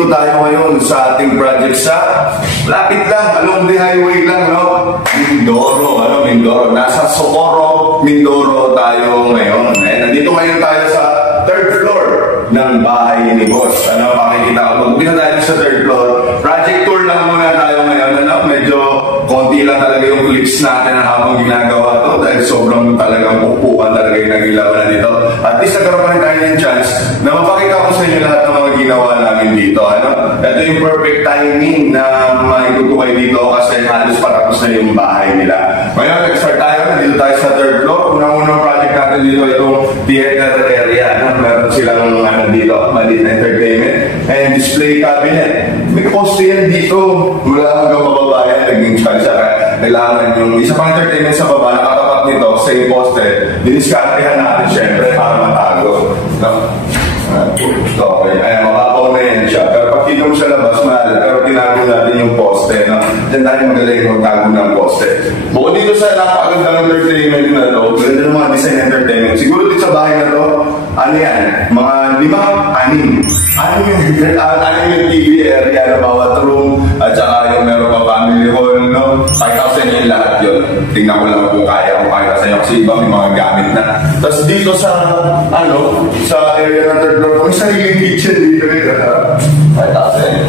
nandito tayo ngayon sa ating project sa lapit lang, along the highway lang, no? Mindoro, Mindoro. Nasa Socorro, Mindoro tayo ngayon. Nandito ngayon tayo sa third floor ng bahay ni Boss. Pakikita ko. Mag-umpisa tayo sa third floor. Project tour lang muna tayo ngayon. Medyo konti lang talaga yung clips natin na habang ginagawa to dahil sobrang talagang pupukan talaga yung nagilaw na dito. At least nagkaroon pa rin tayo ng chance na mapakita ko sa inyo lahat ng mga ginawa namin dito. Ito yung perfect timing na maitutukoy dito kasi halos patapos na yung bahay nila. Ngayon, nag-start tayo. Nandito tayo sa third floor. Unang-unang project natin dito itong theater area. Meron silang dito, maliit na entertainment and display cabinet. May poste yan dito. Mula hanggang mababa yan. Naging chance siya. Kailangan yung isa pang entertainment sa baba, nakatapat nito, same poste. Diniskartehan natin syempre para matago. Okay, ayan, mababaw na yan siya. Pero pag tinong sa labas, mahal. Pero tinago natin yung poste. Diyan tayo magaling magtago ng poste. Bukod dito sa napakagandang entertainment na to, ganda ng mga design entertainment. Siguro dito sa bahay na to, yan? Mga 5, 6 yung TV area na bawat room. At saka yung meron pa family hall, no? 5,000 yung lahat yun. Tingnan ko lang kung kaya sa inyo kasi iba may mga gamit na. Tapos dito sa, sa area ng third floor, may sariling kitchen dito. 5,000.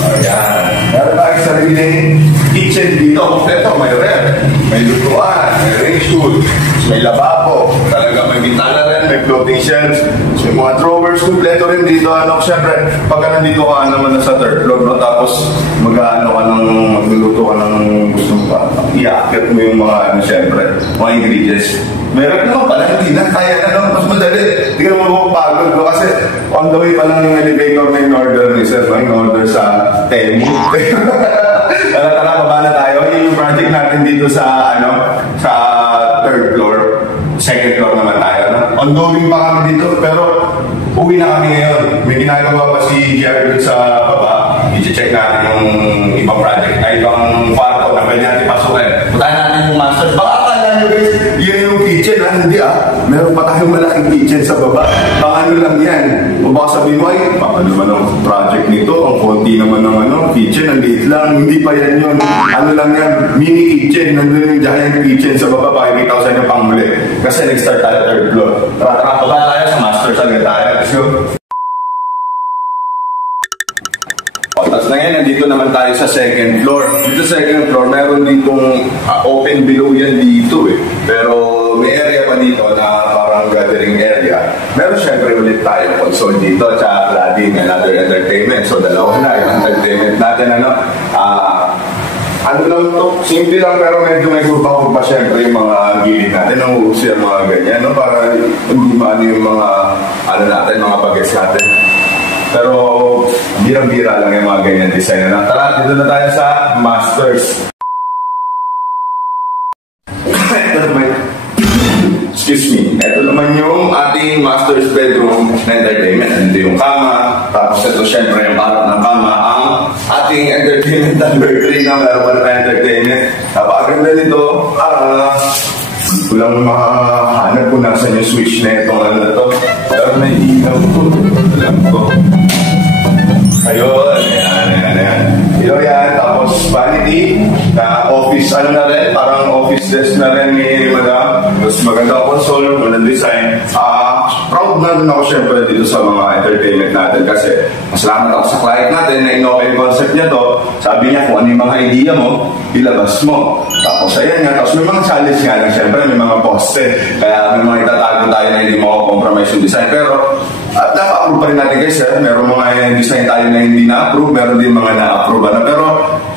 Ayan. Meron tayong sariling kitchen dito. Ito, may ref, may lutuan, may range hood, may lababo, talaga may bintana rin, may floating shelves, may mga drawers, kompleto rin dito. Siyempre, pagka nandito ka naman na sa third floor, no? Tapos magluluto ka ng gusto mo pa. I-akit mo yung mga, siyempre, mga ingredients. Meron naman pala, hindi na kaya na, mas madali. Hindi ka naman mapapagod, no? Kasi on the way pa lang yung elevator na in-order ni Sir, in-order sa Temu. Tara, baba na tayo. Yung project natin dito sa, sa third floor. Second floor naman tayo. Ongoing pa kami dito, pero uwi na kami ngayon. May ginagawa pa si Jerry dun sa baba. I-check natin yung ibang project na ibang kwarto na pwede natin pasukin. Puntahan natin yung masters. Baka akala nyo guys, yun yung kitchen. Hindi meron pa tayong malaking kitchen sa baba. Baka lang yan. O baka sabihin mo, baka naman ang project nito. Ang konti naman ng kitchen. Ang liit lang. Hindi pa yan yun. Lang yan, mini kitchen. Nandun yung giant kitchen sa baba. Pakikita ko sa inyo pang muli. Kasi nag-start tayo third floor. Tara, baba tayo sa masters. Agad tayo. Let's go. Tapos na ngayon, nandito naman tayo sa second floor. Dito sa second floor, meron ditong open below yan dito Pero may area pa dito na parang gathering area. Meron syempre ulit tayo console dito at adding another entertainment. So dalawa na yung entertainment natin. Lang to, simple lang pero medyo may kurba-kurba syempre yung mga gilid natin. Nanguuso yung mga ganyan, para hindi maano yung mga natin, mga bagets natin. Pero birang-bira lang yung mga ganyan design na. Tara, dito na tayo sa masters. Excuse me. Ito naman yung ating master's bedroom na entertainment. Ito yung kama. Tapos ito syempre yung parang ng kama ang ating entertainment number 3 na meron pa na entertainment. Napakaganda nito. Walang makahanap kung nasan yung switch na itong to. Pero may ilaw ko. Alam ko. Ayun. Ayan. Ilaw yan. Tapos vanity. Office na rin. Parang office desk na rin ni Madam. Tapos maganda console. Magandang design. Proud na rin ako syempre dito sa mga entertainment natin kasi masalamat ako sa client natin na in-open concept niya to. Sabi niya kung ano yung mga idea mo, ilabas mo. Tapos ayan nga, tapos may mga challenge nga lang syempre, may mga poste. Kaya may mga itatago tayo na hindi makakompromise yung design. Pero na-approve pa rin natin guys. Meron mga design tayo na hindi na-approve, meron din mga na-approve na. Pero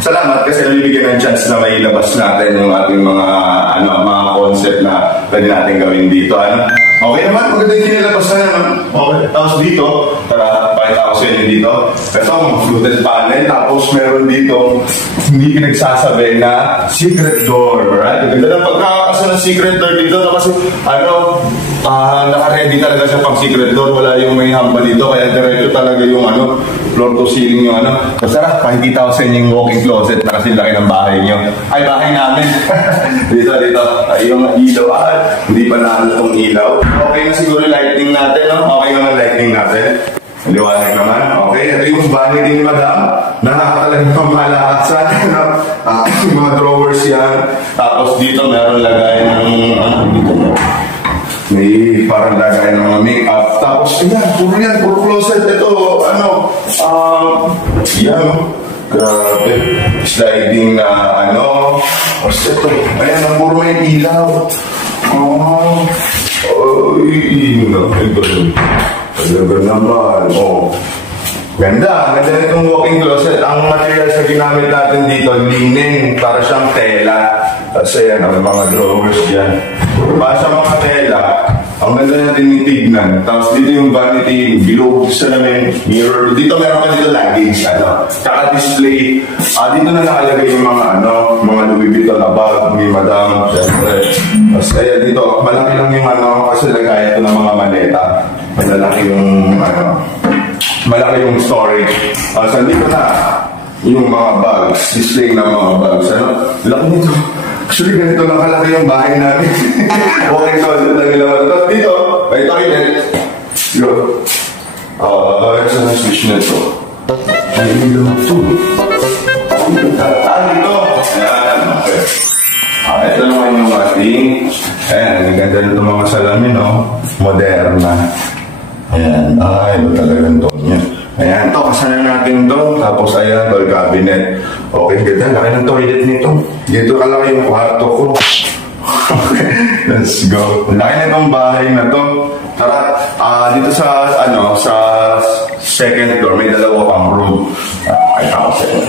salamat kasi nabibigyan ng chance na may ilabas natin yung ating mga concept na pwede natin gawin dito. Okay naman, maganda yung kinilabas na yan. Okay. Tapos dito, pakita ko sa inyo dito. Ito, fluted panel. Tapos meron dito, hindi pinagsasabi na secret door. Right? Ganda ng pagkakasa ng secret door dito. Kasi, naka-ready talaga siya pang secret door. Wala yung may hamba dito. Kaya diretso talaga yung floor to ceiling yung Basta pakikita ko sa inyo yung walking closet na kasi laki ng bahay nyo. Ay, bahay namin. dito. Yung ilaw. Hindi pa naano itong ilaw. Okay na siguro lighting natin, no? Okay naman lighting natin. Liwanag naman. Okay, ito yung vanity ni Madam. Nakakatalang pamalakasan. Yung mga drawers yan. Tapos dito meron lagay ng dito mo. May parang lagay ng mga makeup. Tapos ayan, puro closet. Ito, yan. Grabe. Sliding na what's ito? Ayan, ang puro may ilaw. Talaga naman. Ganda itong walk-in closet. Ang material sa ginamit natin dito, linen, para siyang tela. Kasi yan, ang mga drawers dyan. Para sa mga tela, ang ganda natin nitignan. Tapos dito yung vanity, below sa namin, mirror. Dito meron pa dito luggage, Tsaka display. Dito na nakalagay yung mga Louis Vuitton na bag ni Madam, syempre. Tapos ayan dito, malaki lang yung kasi lagay ito ng mga maleta. Malaki yung storage. So dito na yung mga bags, display ng mga bags. Laki nito. Actually, ganito lang kalaki yung bahay namin. Okay, so lang nila. Tapos dito, may toilet. Yun. Ito na switch na ito. Ay, ito. Dito. Ayan, okay. Ito naman yung ating. Ayan, ang ganda nito mga salamin, moderna. Ayan, ito talagang to niya. Ayan, ito, kasana natin ito. Tapos ayan, ito, cabinet. Okay, ganda, laki ng toilet nito. Dito kalaki yung kwarto ko. Okay, let's go. Laki na itong bahay na to. Tara, dito sa second floor, may dalawa pang room. Ay, ako sa'yo.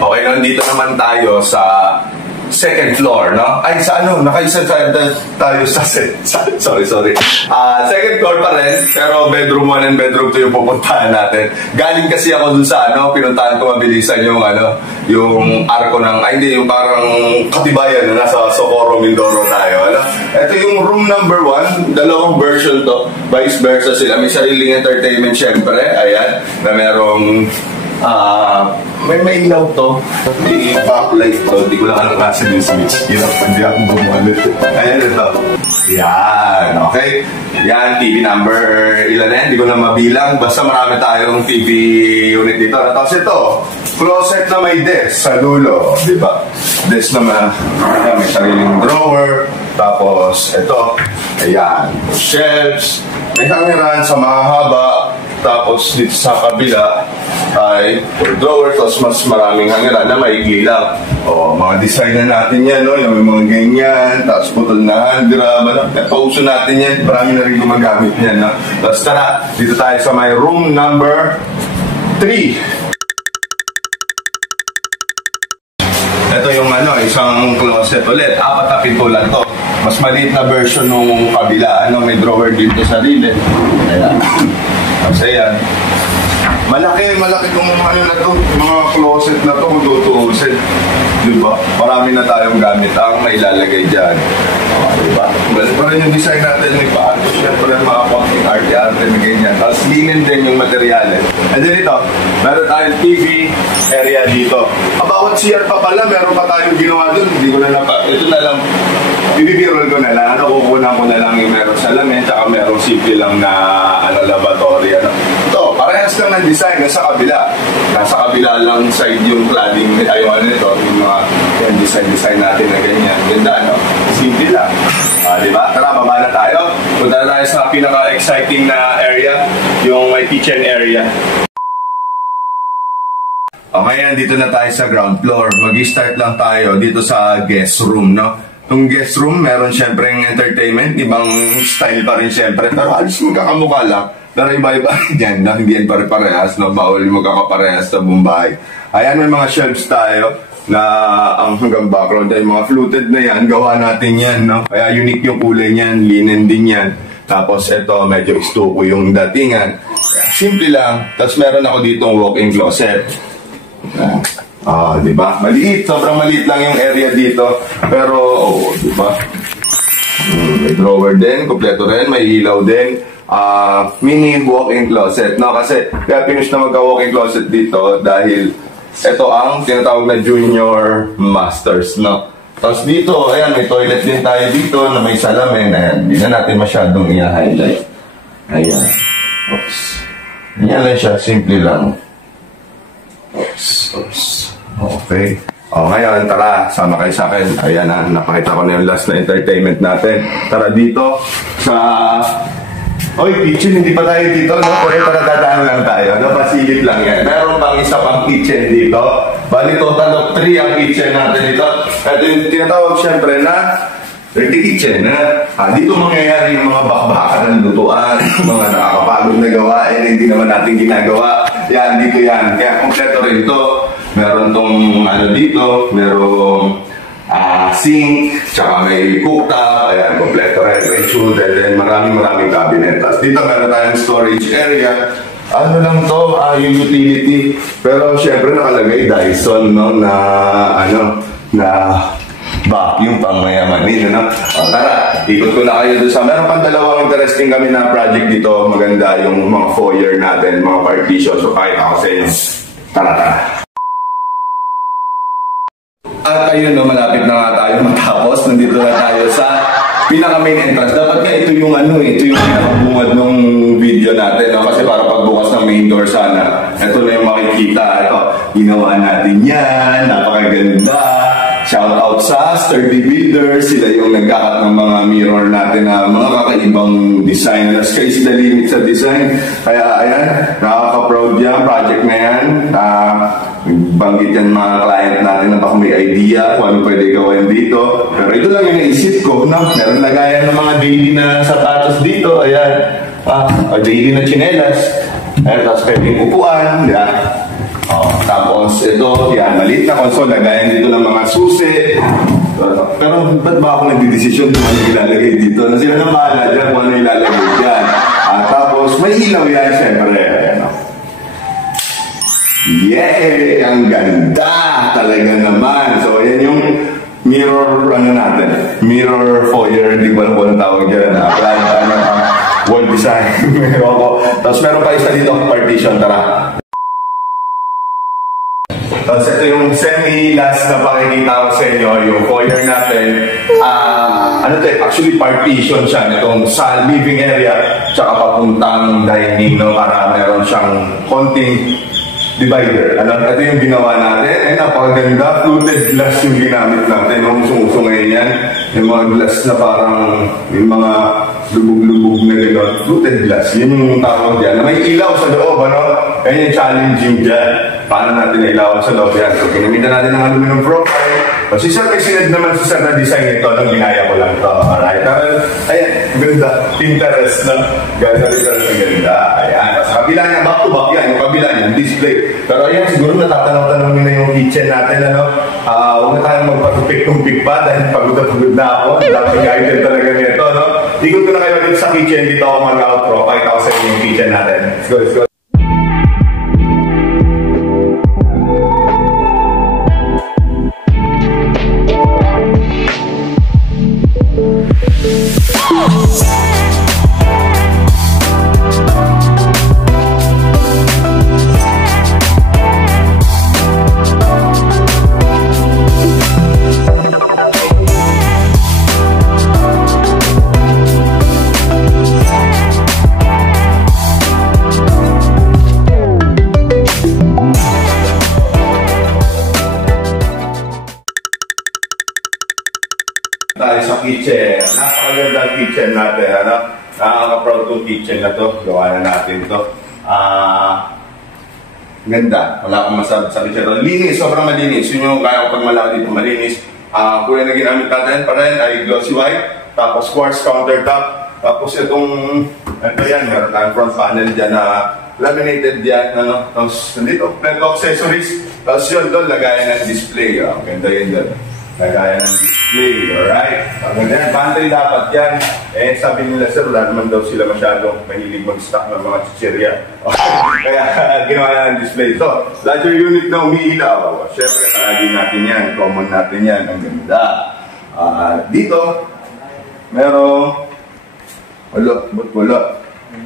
Okay, nandito naman tayo sa second floor, no? Ay, sa nakaisa tayo sa sorry. Second floor pa rin, pero bedroom 1 and bedroom 2 yung pupuntahan natin. Galing kasi ako dun sa pinuntahan ko mabilisan yung yung arko ng, yung parang katibayan na nasa Socorro, Mindoro tayo, Ito yung room number 1, dalawang version to, vice versa sila. May sariling entertainment syempre, ayan, na merong may ilaw to. May backlight to. Hindi ko lang alam klase ng switch. Hindi ako bumulit. Ayan ito. Yan. Okay. Yan. TV number ilan yan? Hindi ko na mabilang. Basta marami tayong TV unit dito. Tapos ito. Closet na may desk sa dulo. Diba? Desk na may sariling drawer. Tapos ito. Ayan. Shelves. May hangiran sa mahaba. Tapos dito sa kabila ay drawer, tapos mas maraming hangiran na may ilaw. Mga design na natin yan, yung mga ganyan, tapos putol na handrab, pauso natin yan, marami na rin gumagamit yan. Tapos tara, dito tayo sa may room number 3. Ito yung isang closet ulit, 4 na pintulan to. Mas maliit na version nung kabila, may drawer dito sa sarili. Ayan. Kasi yan, malaki kung na to, mga closet na to, kung tutuusin. Diba? Marami na tayong gamit ang may lalagay dyan. Diba? Ganun pa rin yung design natin, may paano siya pa rin mga konting arte-arte na ganyan. Tapos linen din yung materials. And then ito, meron tayong TV area dito. Bawat CR pa pala, meron pa tayong ginawa dun. Hindi ko na ito na lang, bibibirol ko na lang. Kukunan ko na lang yung meron sa lamin, tsaka meron simple lang na laboratory. Ito, parehas lang ng design nasa kabila. Nasa kabila lang side yung cladding, yung nito, yung mga design natin na ganyan. Ganda, simple lang. di ba? Tara, baba na tayo. Punta na tayo sa pinaka-exciting na area, yung may kitchen area. Okay, dito na tayo sa ground floor. Mag-start lang tayo dito sa guest room, no? Itong guest room, meron syempre yung entertainment, ibang style pa rin syempre. Pero alis magkakamukha lang. Pero iba-iba dyan, no? Hindi yan pare-parehas, no? Bawal yung magkakaparehas sa Bombay. Ayan, may mga shelves tayo na ang hanggang background ay mga fluted na yan. Gawa natin yan, no? Kaya unique yung kulay niyan, linen din yan. Tapos ito, medyo stuko yung datingan. Simple lang. Tapos meron ako ditong walk-in closet. Di ba? Maliit, sobrang maliit lang yung area dito. Pero, di ba? May drawer din, kompleto rin, may ilaw din. Mini walk-in closet, no? Kasi, kaya finish na magka-walk-in closet dito dahil ito ang tinatawag na junior masters, no? Tapos dito, ayan, may toilet din tayo dito na may salamin. Ayan, hindi na natin masyadong i-highlight. Ayan. Oops. Ayan lang siya, simple lang. Oops. Okay. Ngayon, tara, sama kayo sa akin. Ayan na, napakita ko na yung last na entertainment natin. Tara dito sa... Oy, kitchen, hindi pa tayo dito, no? Pero tara, dadaan lang tayo, no? Pasilip lang yan. Meron pang isa pang kitchen dito. Bali, total of 3 ang kitchen natin dito. At yung tinatawag syempre na dirty kitchen, na dito mangyayari yung mga bakbakan ng lutuan, mga nakakapagod na gawain, hindi naman natin ginagawa. Yan, dito yan. Kaya kompleto rin ito. Meron tong ano dito, merong sink, tsaka may cooktop, ayan, kompleto rin, may food, and then maraming cabinet. Tapos dito meron tayong storage area. Ano lang to, yung utility. Pero syempre nakalagay Dyson, no, na ano, na vacuum pang mayamanin, ano? Tara, ikot ko na kayo doon sa... Meron pang dalawang interesting kami na project dito. Maganda yung mga foyer natin, mga partition. So, kahit ako sa inyo. Tara. At ayun, no, malapit na nga tayo matapos. Nandito na tayo sa pinaka-main entrance. Dapat nga ito yung ito yung pinakabungad ng video natin, no? Kasi para pagbukas ng main door sana, ito na yung makikita. Ito, ginawa natin yan. Napakaganda. Shout out sa Sturdy Builders, sila yung nagkakat ng mga mirror natin na mga kakaibang design. Sky's the limit sa design. Kaya ayan, nakaka-proud yan, project na yan. Banggit yan mga client natin na baka may idea kung ano pwede gawin dito. Pero ito lang yung naisip ko, no? Meron lagayan ng mga daily na sapatos dito, ayan. Daily na chinelas. Ayan, tapos pwedeng upuan, yan. Tapos ito, yan, maliit na console, lagayan dito ng mga susi. Pero ba't ba ako nagdidesisyon kung ano ilalagay dito? Na sila nang bahala dyan kung ano ilalagay dyan. Tapos may ilaw yan, syempre. Yay! Ang ganda! Talaga naman. So, yan yung mirror, natin? Mirror foyer, hindi ko alam kung anong tawag dyan. Wall design. Tapos meron pa isa dito, partition, tara. Tapos ito yung semi-last na pakikita ko sa inyo, yung foyer natin. Actually partition siya, itong sa living area, tsaka papuntang dining, no, para meron siyang konting divider. Ito yung ginawa natin. Ay, napakaganda. Fluted glass yung ginamit natin. Yung usong-uso ngayon yan. Yung mga glass na parang, yung mga lubog-lubog na gano'n. Fluted glass. Yun yung tawag dyan. May ilaw sa loob, ano? Yan yung challenging dyan. Paano natin ilawan sa loob yan? So, kinamitan natin ng aluminum profile. So, si Sir, may sinad naman si Sir na design ito. Nung ginaya ko lang ito. Alright. Ayan, ganda. Pinterest na. Ganda rin ang ganda. Ayan. Sa kabila niya, back to back yan. Yung kabila niya, display. Pero ayan, siguro natatanaw-tanaw nyo na yung kitchen natin, ano? Huwag na tayong magpatumpik-tumpik pa dahil pagod na ako. Daming item talaga nito, no? Ikot ko na kayo dito sa kitchen. Dito ako mag-outro. Pakita ko sa inyo yung kitchen natin. Let's go, let's go. tayo sa kitchen. Napakaganda kitchen natin, ano? Nakaka-proud tong kitchen na to. Gawa na natin to. Ganda. Wala akong masabi sa kitchen to. Linis, sobrang malinis. Yun yung kaya ko pag malaki dito, malinis. Kulay na ginamit natin pa rin ay glossy white. Tapos quartz countertop. Tapos itong, ito yan, meron tayong front panel dyan na laminated yan, ano. Tapos nandito, plenty accessories. Tapos yun doon, lagayan ng display. Ganda yun doon. Lagayan ng display, alright? Ganyan, pantry dapat yan. Eh, sabi nila, sir, wala naman daw sila masyadong mahilig mag-stock ng mga chichirya. Kaya, ginawa na ng display. So, larger unit na umiilaw. Siyempre, palagi natin yan. Common natin yan. Ang ganda. Dito, merong, wala.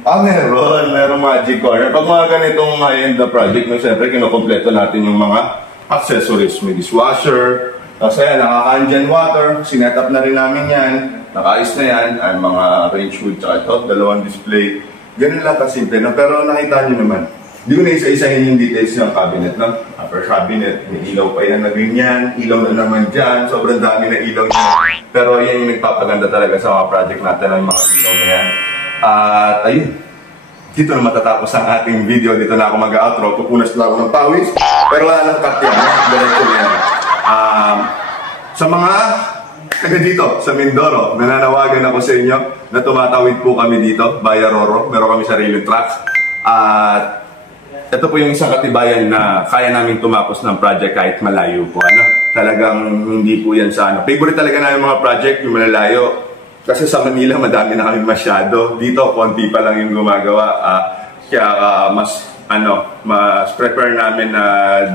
Meron magic corner. Pag mga ganitong high-end na project, no, siyempre, kinukompleto natin yung mga accessories. May dishwasher. Tapos ayan, naka-Kangen water, sinet up na rin namin yan, nakaayos na yan, ay mga range hood, tsaka ito, dalawang display. Ganun lang kasimple, no? Pero nakita nyo naman, di ko na isa-isahin yung details ng cabinet, no? Upper cabinet, may ilaw pa yan na ganyan, ilaw na naman dyan, sobrang dami na ilaw niya. Pero yan yung nagpapaganda talaga sa mga project natin, ang mga ilaw na yan. At ayun, dito na matatapos ang ating video, dito na ako mag-outro, pupunas na ako ng pawis, pero wala lang cut yan, diretso yan. Sa mga taga dito, sa Mindoro, nananawagan ako sa inyo na tumatawid po kami dito, via Roro. Meron kami sariling trucks. At ito po yung isang katibayan na kaya namin tumapos ng project kahit malayo po. Ano? Talagang hindi po yan sa ano. Favorite talaga namin mga project, yung malalayo. Kasi sa Manila, madami na kami masyado. Dito, konti pa lang yung gumagawa. Kaya mas prefer namin na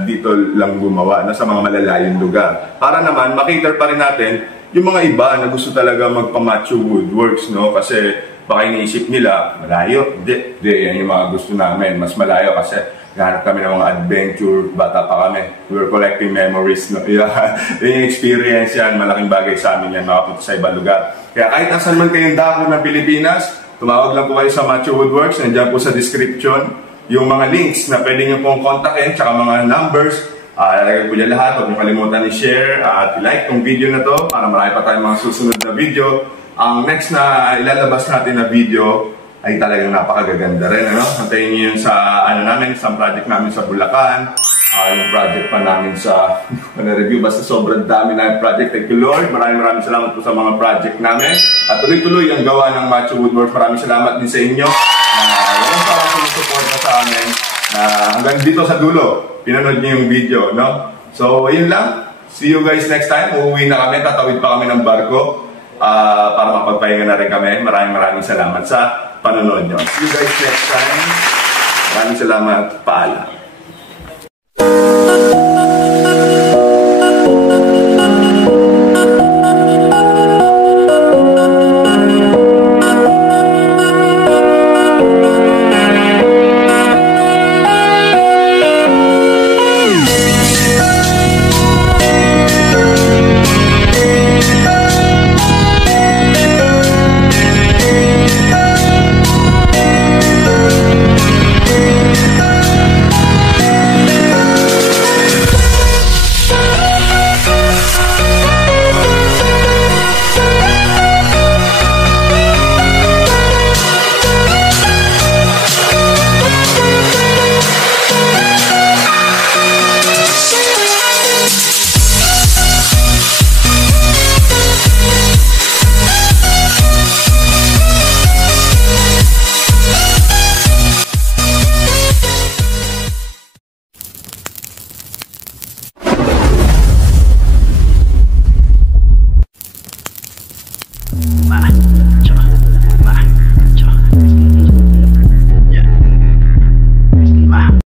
dito lang gumawa na sa mga malalayong lugar. Para naman, makiter pa rin natin yung mga iba na gusto talaga magpa-macho woodworks, no? Kasi baka iniisip nila, malayo. Hindi, yan yung mga gusto namin. Mas malayo kasi nahanap kami ng mga adventure, bata pa kami. We were collecting memories, no? Yung experience yan, malaking bagay sa amin yan, makapunta sa ibang lugar. Kaya kahit nasan man kayong dako ng Pilipinas, tumawag lang po kayo sa Macho Woodworks, nandiyan po sa description yung mga links na pwede nyo pong kontakin, tsaka mga numbers. Ilagay po dyan lahat. Huwag nyo kalimutan i-share at i-like tong video na to para marami pa tayong mga susunod na video. Ang next na ilalabas natin na video ay talagang napakagaganda rin. Ano? Antayin nyo yun sa, namin, sa project namin sa Bulacan. Yung project pa namin sa review. Basta sobrang dami na yung project. Thank you, Lord. Maraming salamat po sa mga project namin. At tuloy-tuloy ang gawa ng Macho Woodworks. Maraming salamat din sa inyo. Walang parang support na sa amin. Hanggang dito sa dulo, pinanood niyo yung video, no? So, ayun lang. See you guys next time. Uuwi na kami. Tatawid pa kami ng barko para mapagpahinga na rin kami. Maraming salamat sa panonood nyo. See you guys next time. Maraming salamat. Paalam.